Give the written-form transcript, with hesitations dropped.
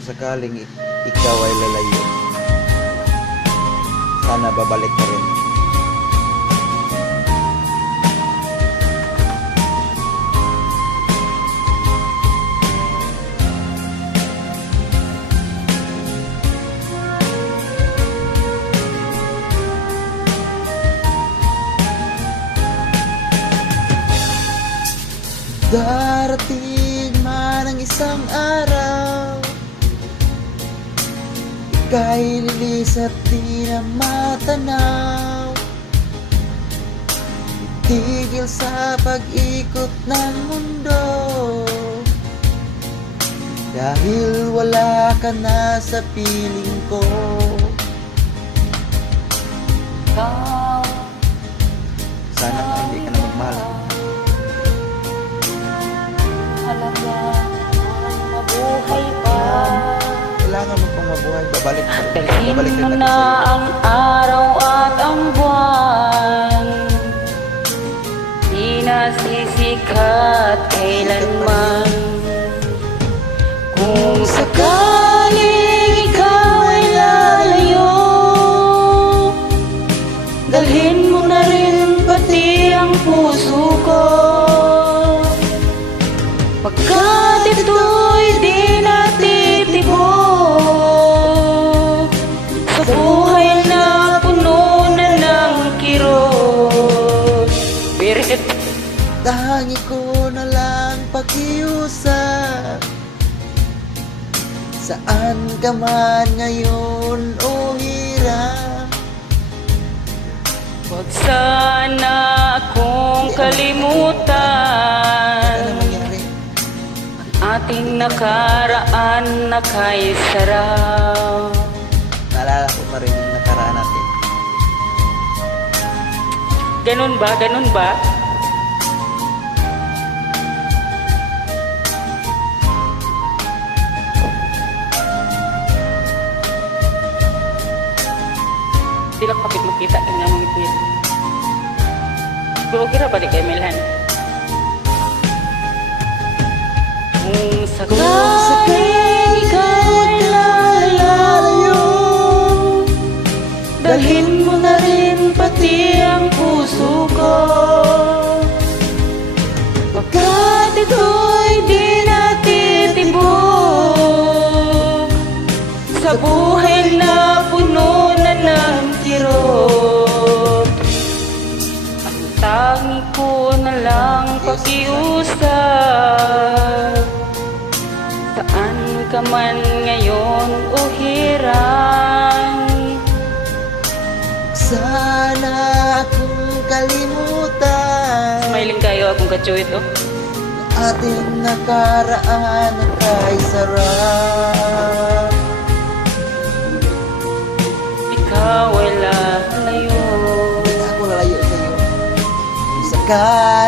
sakaling ikaw ay lalayo, sana babalik ka rin. Darating man ang isang araw, ika'y lilis at di na matanaw. Itigil sa pag-ikot ng mundo, dahil wala ka na sa piling ko. Sana nga hindi ka na magmahal. Mabuhay pa. Kailangan mo pang mabuhay. Babalik ka rin. Dalhin Babalik mo rin na ako sa'yo. ang araw at ang buwan, di nasisikat kailanman. Kung sakaling ikaw ay lalayo, dalhin mo na rin pati ang puso ko. Pagkat ito'y di natitibok sa buhay na puno na ng kirot. Birit. Tangi ko na lang pakiusap, saan ka man ngayon o hirap. Huwag sana akong kalimutan Ano nangyari? ating nakaraan na kay sarap. Naalala ko pa rin yung nakaraan natin. Ganun ba? Ganun ba? Hindi lang kapit makita ka nga mga ito. Pero okay ra ba di kay Melhan? Kung sakaling ikaw ay lalayo, dalhin mo na rin pati ang puso ko. Pagkat ito'y di natitibok sa buhay na puno na ng kirot. Ang tangi ko na lang pakiusap, saan ka man ngayon o hirang. Sana akong kalimutan Smiling kayo akong katsuit oh. ating nakaraan ng kay sarap. Ikaw ay lalayo, Ako lalayo sa'yo. Kung sakali